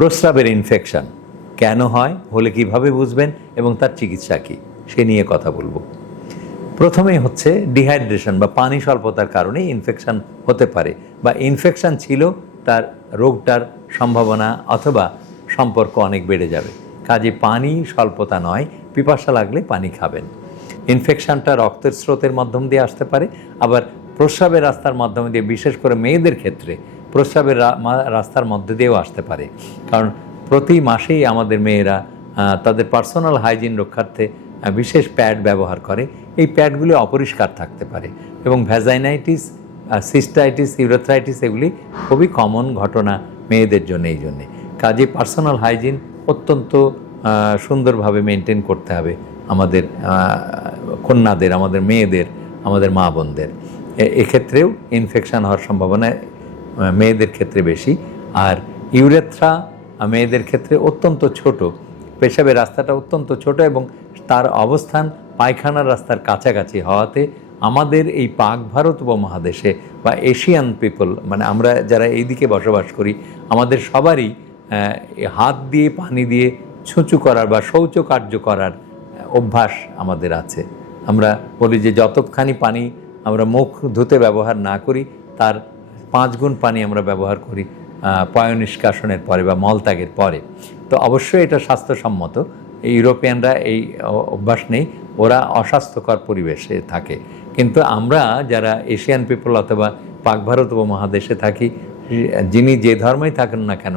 প্রস্রাবের ইনফেকশন কেন হয়, হলে কিভাবে বুঝবেন এবং তার চিকিৎসা কী সে নিয়ে কথা বলবো। প্রথমেই হচ্ছে ডিহাইড্রেশন বা পানি স্বল্পতার কারণে ইনফেকশন হতে পারে, বা ইনফেকশন ছিল তার রোগটার সম্ভাবনা অথবা সম্পর্ক অনেক বেড়ে যাবে। কাজে পানি স্বল্পতা নয়, পিপাসা লাগলে পানি খাবেন। ইনফেকশনটা রক্তের স্রোতের মাধ্যম দিয়ে আসতে পারে, আবার প্রস্রাবের রাস্তার মাধ্যমে দিয়ে, বিশেষ করে মেয়েদের ক্ষেত্রে প্রস্রাবের রাস্তার মধ্যে দিয়েও আসতে পারে। কারণ প্রতি মাসেই আমাদের মেয়েরা তাদের পার্সোনাল হাইজিন রক্ষার্থে বিশেষ প্যাড ব্যবহার করে। এই প্যাডগুলি অপরিষ্কার থাকতে পারে এবং ভ্যাজাইনাইটিস, সিস্টাইটিস, ইউরেথ্রাইটিস এগুলি খুবই কমন ঘটনা মেয়েদের জন্য। এই জন্যে কাজে পার্সোনাল হাইজিন অত্যন্ত সুন্দরভাবে মেনটেন করতে হবে আমাদের কন্যাদের, আমাদের মেয়েদের, আমাদের মা বোনদের। এক্ষেত্রেও ইনফেকশান হওয়ার সম্ভাবনা মেয়েদের ক্ষেত্রে বেশি। আর ইউরেথ্রা মেয়েদের ক্ষেত্রে অত্যন্ত ছোট, পেশাবের রাস্তাটা অত্যন্ত ছোট এবং তার অবস্থান পায়খানার রাস্তার কাছাকাছি হওয়াতে আমাদের এই পাক ভারত উপমহাদেশে বা এশিয়ান পিপল, মানে আমরা যারা এই দিকে বসবাস করি, আমাদের সবারই হাত দিয়ে পানি দিয়ে ছুঁচু করার বা শৌচকার্য করার অভ্যাস আমাদের আছে। আমরা বলি যে যতখানি পানি আমরা মুখ ধুতে ব্যবহার না করি তার 5 গুণ পানি আমরা ব্যবহার করি পয় নিষ্কাশনের পরে বা মলত্যাগের পরে। তো অবশ্যই এটা স্বাস্থ্যসম্মত। ইউরোপিয়ানরা এই অভ্যাস নেই, ওরা অস্বাস্থ্যকর পরিবেশে থাকে। কিন্তু আমরা যারা এশিয়ান পিপল অথবা পাক ভারত উপমহাদেশে থাকি, যিনি যে ধর্মেই থাকেন না কেন,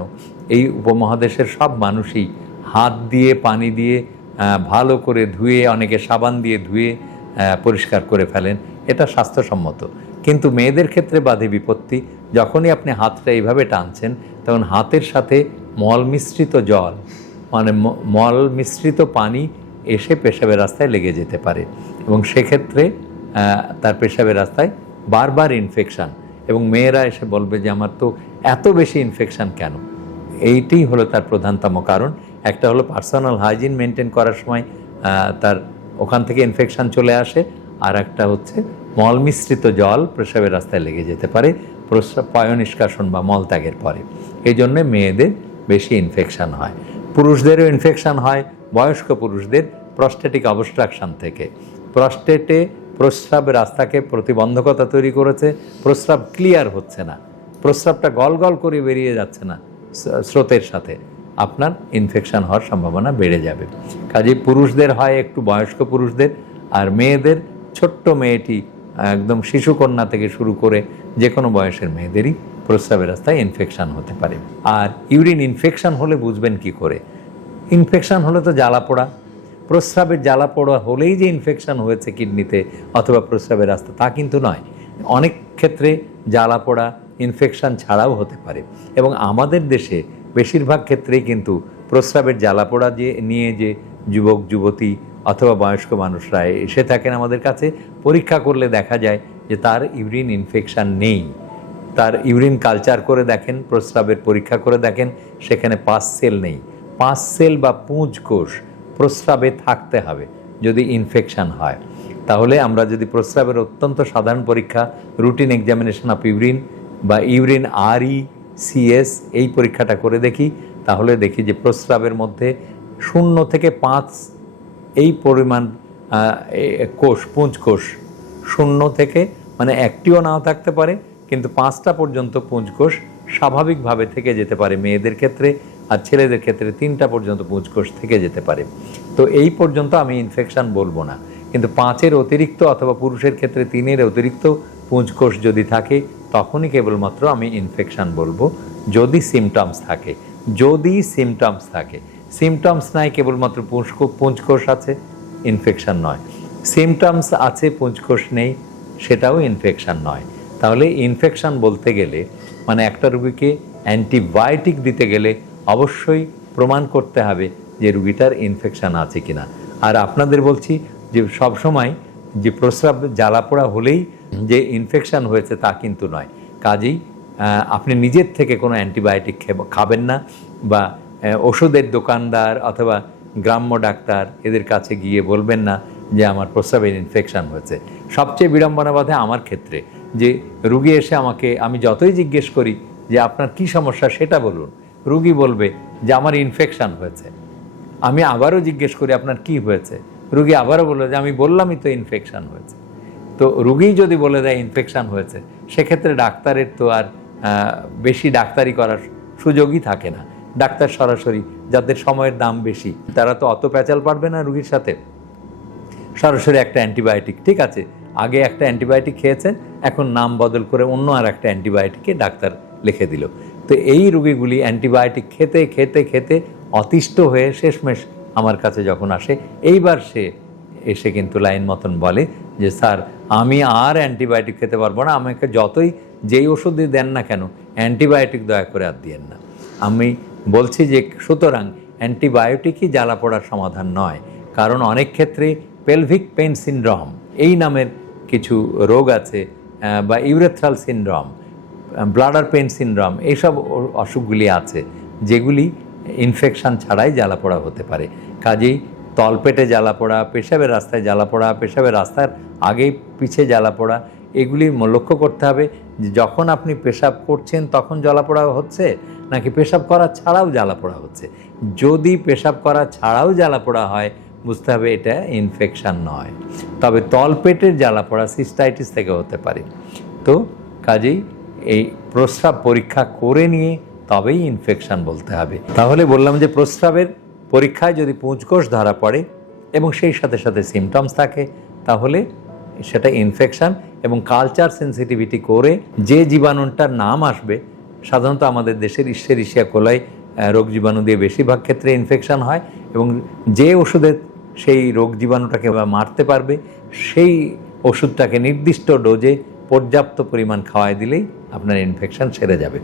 এই উপমহাদেশের সব মানুষই হাত দিয়ে পানি দিয়ে ভালো করে ধুয়ে, অনেকে সাবান দিয়ে ধুয়ে পরিষ্কার করে ফেলেন। এটা স্বাস্থ্যসম্মত। কিন্তু মেয়েদের ক্ষেত্রে বাধে বিপত্তি, যখনই আপনি হাতটা এইভাবে টানছেন তখন হাতের সাথে মল মিশ্রিত জল, মানে মল মিশ্রিত পানি এসে পেশাবের রাস্তায় লেগে যেতে পারে এবং সেক্ষেত্রে তার পেশাবের রাস্তায় বারবার ইনফেকশান, এবং মেয়েরা এসে বলবে যে আমার তো এত বেশি ইনফেকশান কেন। এইটি হলো তার প্রধানতম কারণ। একটা হলো পার্সোনাল হাইজিন মেনটেন করার সময় তার ওখান থেকে ইনফেকশান চলে আসে, আর একটা হচ্ছে মল মিশ্রিত জল পেশাবের রাস্তায় লেগে যেতে পারে পয় নিষ্কাশন বা মলত্যাগের পরে। এই জন্যে মেয়েদের বেশি ইনফেকশান হয়। পুরুষদেরও ইনফেকশান হয়, বয়স্ক পুরুষদের প্রস্টেটিক অবস্ট্রাকশন থেকে। প্রস্টেটে প্রস্রাব রাস্তাকে প্রতিবন্ধকতা তৈরি করেছে, প্রস্রাব ক্লিয়ার হচ্ছে না, প্রস্রাবটা গল গল করে বেরিয়ে যাচ্ছে না স্রোতের সাথে, আপনার ইনফেকশান হওয়ার সম্ভাবনা বেড়ে যাবে। কাজেই পুরুষদের হয় একটু, বয়স্ক পুরুষদের, আর মেয়েদের ছোট্ট মেয়েটি একদম শিশুকন্যা থেকে শুরু করে যে কোনো বয়সের মেয়েদেরই প্রস্রাবের রাস্তায় ইনফেকশান হতে পারে। আর ইউরিন ইনফেকশান হলে বুঝবেন কি করে? ইনফেকশান হলে তো জ্বালা পোড়া, প্রস্রাবের জ্বালা পোড়া হলেই যে ইনফেকশান হয়েছে কিডনিতে অথবা প্রস্রাবের রাস্তা, তা কিন্তু নয়। অনেক ক্ষেত্রে জ্বালা পোড়া ইনফেকশান ছাড়াও হতে পারে, এবং আমাদের দেশে বেশিরভাগ ক্ষেত্রেই কিন্তু প্রস্রাবের জ্বালা পোড়া নিয়ে যে যুবক যুবতী অথবা বয়স্ক মানুষরা এসে থাকেন আমাদের কাছে, পরীক্ষা করলে দেখা যায় যে তার ইউরিন ইনফেকশান নেই। তার ইউরিন কালচার করে দেখেন, প্রস্রাবের পরীক্ষা করে দেখেন, সেখানে পাস সেল নেই। পাস সেল বা পুঁজ কোষ প্রস্রাবে থাকতে হবে যদি ইনফেকশান হয়। তাহলে আমরা যদি প্রস্রাবের অত্যন্ত সাধারণ পরীক্ষা, রুটিন এক্সামিনেশন অফ ইউরিন বা ইউরিন RECS, এই পরীক্ষাটা করে দেখি, তাহলে দেখি যে প্রস্রাবের মধ্যে 0 থেকে 5 এই পরিমাণ কোষ, পুঁজ কোষ 0 থেকে, মানে একটিও নাও থাকতে পারে, কিন্তু 5টা পর্যন্ত পুঁজ কোষ স্বাভাবিকভাবে থেকে যেতে পারে মেয়েদের ক্ষেত্রে, আর ছেলেদের ক্ষেত্রে 3টা পর্যন্ত পুঁজ কোষ থেকে যেতে পারে। তো এই পর্যন্ত আমি ইনফেকশান বলবো না, কিন্তু 5-এর অতিরিক্ত অথবা পুরুষের ক্ষেত্রে 3-এর অতিরিক্ত পুঁজ কোষ যদি থাকে তখনই কেবলমাত্র আমি ইনফেকশান বলবো, যদি সিমটমস থাকে। যদি সিমটমস থাকে, সিমটমস নাই, কেবলমাত্র পুঁজ কোষ আছে, ইনফেকশান নয়। সিমটমস আছে, পুঁজ কোষ নেই, সেটাও ইনফেকশান নয়। তাহলে ইনফেকশান বলতে গেলে, মানে একটা রুগীকে অ্যান্টিবায়োটিক দিতে গেলে অবশ্যই প্রমাণ করতে হবে যে রুগীটার ইনফেকশান আছে কিনা। আর আপনাদের বলছি যে সবসময় যে প্রস্রাব জ্বালা পোড়া হলেই যে ইনফেকশান হয়েছে তা কিন্তু নয়। কাজেই আপনি নিজের থেকে কোনো অ্যান্টিবায়োটিক খাবেন না, বা ওষুধের দোকানদার অথবা গ্রাম্য ডাক্তার এদের কাছে গিয়ে বলবেন না যে আমার প্রস্রাবের ইনফেকশান হয়েছে। সবচেয়ে বিড়ম্বনা বাধে আমার ক্ষেত্রে, যে রুগী এসে আমাকে, আমি যতই জিজ্ঞেস করি যে আপনার কি সমস্যা সেটা বলুন, রুগী বলবে যে আমার ইনফেকশন হয়েছে। আমি আবারও জিজ্ঞেস করি আপনার কি হয়েছে, রুগী আবারও বললো যে আমি বললামই তো ইনফেকশন হয়েছে। তো রুগী যদি বলে দেয় ইনফেকশন হয়েছে, সেক্ষেত্রে ডাক্তারের তো আর বেশি ডাক্তারি করার সুযোগই থাকে না। ডাক্তার সরাসরি, যাদের সময়ের দাম বেশি, তারা তো অত প্যাচাল পারবে না রুগীর সাথে। সরাসরি একটা অ্যান্টিবায়োটিক, ঠিক আছে, আগে একটা অ্যান্টিবায়োটিক খেয়েছেন, এখন নাম বদল করে অন্য আর একটা অ্যান্টিবায়োটিকে ডাক্তার লিখে দিল। তো এই রুগীগুলি অ্যান্টিবায়োটিক খেতে খেতে খেতে অতিষ্ঠ হয়ে শেষমেশ আমার কাছে যখন আসে, এইবার সে এসে কিন্তু লাইন মতন বলে যে স্যার আমি আর অ্যান্টিবায়োটিক খেতে পারবো না, আমাকে যতই যেই ওষুধই দেন না কেন অ্যান্টিবায়োটিক দয়া করে আর দিয়েন না। আমি বলছি যে সুতরাং অ্যান্টিবায়োটিকই জ্বালা পড়ার সমাধান নয়, কারণ অনেক ক্ষেত্রে পেলভিক পেইন সিনড্রোম এই নামের কিছু রোগ আছে, বা urethral syndrome, bladder pain syndrome, এইসব অসুখগুলি আছে যেগুলি ইনফেকশন ছাড়াই জ্বালাপোড়া হতে পারে। কাজেই তলপেটে জ্বালাপোড়া, পেশাবের রাস্তায় জ্বালাপোড়া, পেশাবের রাস্তার আগেই পিছে জ্বালাপোড়া, এগুলি লক্ষ্য করতে হবে যে যখন আপনি পেশাব করছেন তখন জ্বালাপোড়া হচ্ছে নাকি পেশাব করা ছাড়াও জ্বালাপোড়া হচ্ছে। যদি পেশাব করা ছাড়াও জ্বালাপোড়া হয়, বুঝতে হবে এটা ইনফেকশন নয়। তবে তলপেটের জ্বালাপোড়া সিস্টাইটিস থেকে হতে পারে। তো কাজেই এই প্রস্রাব পরীক্ষা করে নিয়ে তবেই ইনফেকশন বলতে হবে। তাহলে বললাম যে প্রস্রাবের পরীক্ষায় যদি পুঁজকোষ ধরা পড়ে এবং সেই সাথে সাথে সিমটমস থাকে, তাহলে সেটা ইনফেকশন। এবং কালচার সেন্সিটিভিটি করে যে জীবাণুটার নাম আসবে, সাধারণত আমাদের দেশের ইশ্চেরিশিয়া কোলাই রোগ জীবাণু দিয়ে বেশিরভাগ ক্ষেত্রে ইনফেকশন হয়, এবং যে ওষুধে সেই রোগ জীবাণুটাকে মারতে পারবে সেই ওষুধটাকে নির্দিষ্ট ডোজে পর্যাপ্ত পরিমাণ খাওয়াই দিলেই আপনার ইনফেকশন সেরে যাবে।